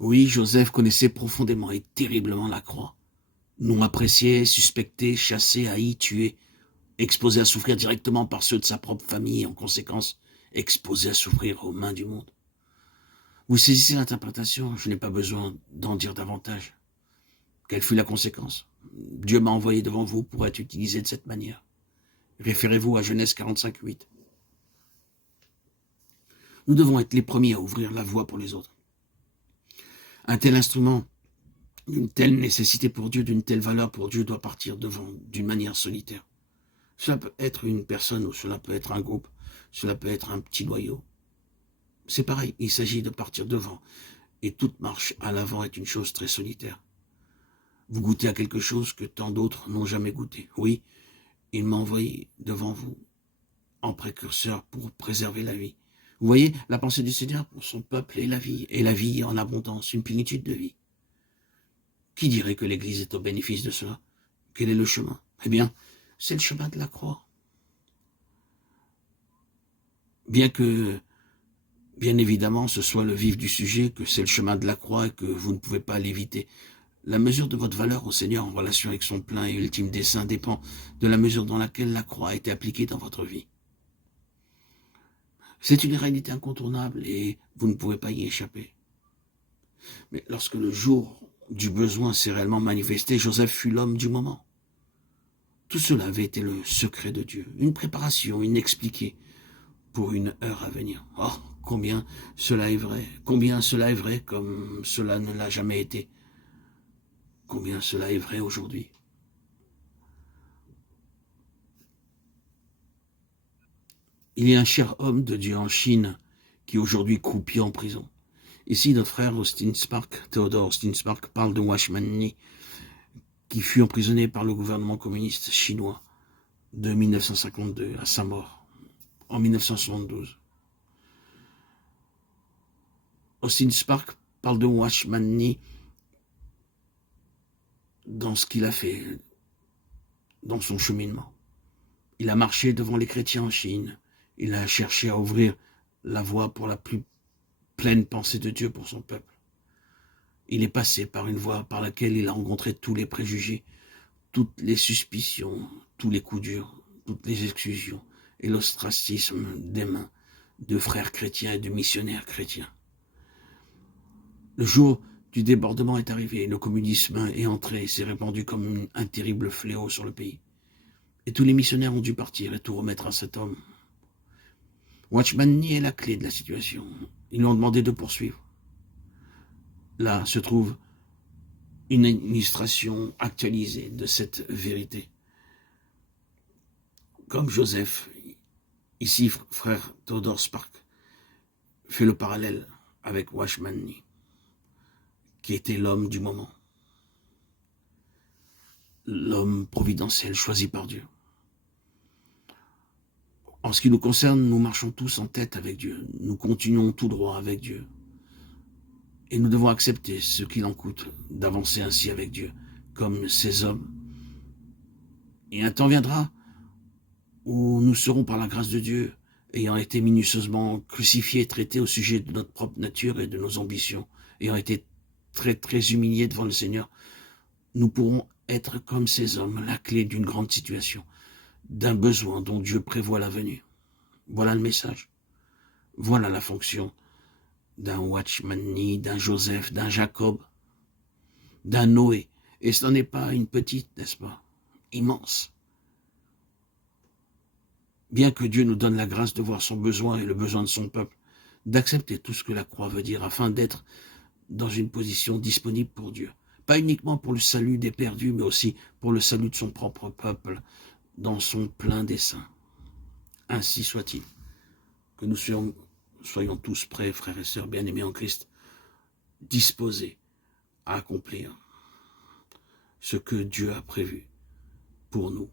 Oui, Joseph connaissait profondément et terriblement la croix. Non apprécié, suspecté, chassé, haï, tué, exposé à souffrir directement par ceux de sa propre famille et en conséquence exposé à souffrir aux mains du monde. Vous saisissez l'interprétation, je n'ai pas besoin d'en dire davantage. Quelle fut la conséquence? Dieu m'a envoyé devant vous pour être utilisé de cette manière. Référez-vous à Genèse 45:8. Nous devons être les premiers à ouvrir la voie pour les autres. Un tel instrument, d'une telle nécessité pour Dieu, d'une telle valeur pour Dieu, doit partir devant d'une manière solitaire. Cela peut être une personne ou cela peut être un groupe, cela peut être un petit noyau. C'est pareil, il s'agit de partir devant. Et toute marche à l'avant est une chose très solitaire. Vous goûtez à quelque chose que tant d'autres n'ont jamais goûté. Oui, il m'a envoyé devant vous en précurseur pour préserver la vie. Vous voyez, la pensée du Seigneur pour son peuple est la vie en abondance, une plénitude de vie. Qui dirait que l'Église est au bénéfice de cela? Quel est le chemin? Eh bien, c'est le chemin de la croix. Bien évidemment, ce soit le vif du sujet, que c'est le chemin de la croix et que vous ne pouvez pas l'éviter. La mesure de votre valeur au Seigneur en relation avec son plein et ultime dessein dépend de la mesure dans laquelle la croix a été appliquée dans votre vie. C'est une réalité incontournable et vous ne pouvez pas y échapper. Mais lorsque le jour du besoin s'est réellement manifesté, Joseph fut l'homme du moment. Tout cela avait été le secret de Dieu, une préparation inexpliquée pour une heure à venir. Oh, combien cela est vrai comme cela ne l'a jamais été. Combien cela est vrai aujourd'hui. Il y a un cher homme de Dieu en Chine qui aujourd'hui croupit en prison. Ici, notre frère Austin Spark, Theodore Austin Spark, parle de Watchman Nee, qui fut emprisonné par le gouvernement communiste chinois de 1952 à sa mort, en 1972. Austin Spark parle de Watchman Nee dans ce qu'il a fait, dans son cheminement. Il a marché devant les chrétiens en Chine. Il a cherché à ouvrir la voie pour la plus pleine pensée de Dieu pour son peuple. Il est passé par une voie par laquelle il a rencontré tous les préjugés, toutes les suspicions, tous les coups durs, toutes les exclusions et l'ostracisme des mains de frères chrétiens et de missionnaires chrétiens. Le jour du débordement est arrivé, le communisme est entré et s'est répandu comme un terrible fléau sur le pays. Et tous les missionnaires ont dû partir et tout remettre à cet homme. Watchman Nee est la clé de la situation. Ils lui ont demandé de poursuivre. Là se trouve une illustration actualisée de cette vérité. Comme Joseph, ici frère Theodore Spark, fait le parallèle avec Watchman Nee, qui était l'homme du moment. L'homme providentiel choisi par Dieu. En ce qui nous concerne, nous marchons tous en tête avec Dieu. Nous continuons tout droit avec Dieu. Et nous devons accepter ce qu'il en coûte d'avancer ainsi avec Dieu, comme ces hommes. Et un temps viendra où nous serons par la grâce de Dieu, ayant été minutieusement crucifiés et traités au sujet de notre propre nature et de nos ambitions, ayant été très très humiliés devant le Seigneur, nous pourrons être comme ces hommes, la clé d'une grande situation, d'un besoin dont Dieu prévoit la venue. Voilà le message. Voilà la fonction d'un Watchman Nee, d'un Joseph, d'un Jacob, d'un Noé. Et ce n'est pas une petite, n'est-ce pas? Immense. Bien que Dieu nous donne la grâce de voir son besoin et le besoin de son peuple, d'accepter tout ce que la croix veut dire afin d'être dans une position disponible pour Dieu. Pas uniquement pour le salut des perdus, mais aussi pour le salut de son propre peuple dans son plein dessein. Ainsi soit-il. Que nous soyons tous prêts, frères et sœurs bien-aimés en Christ, disposés à accomplir ce que Dieu a prévu pour nous.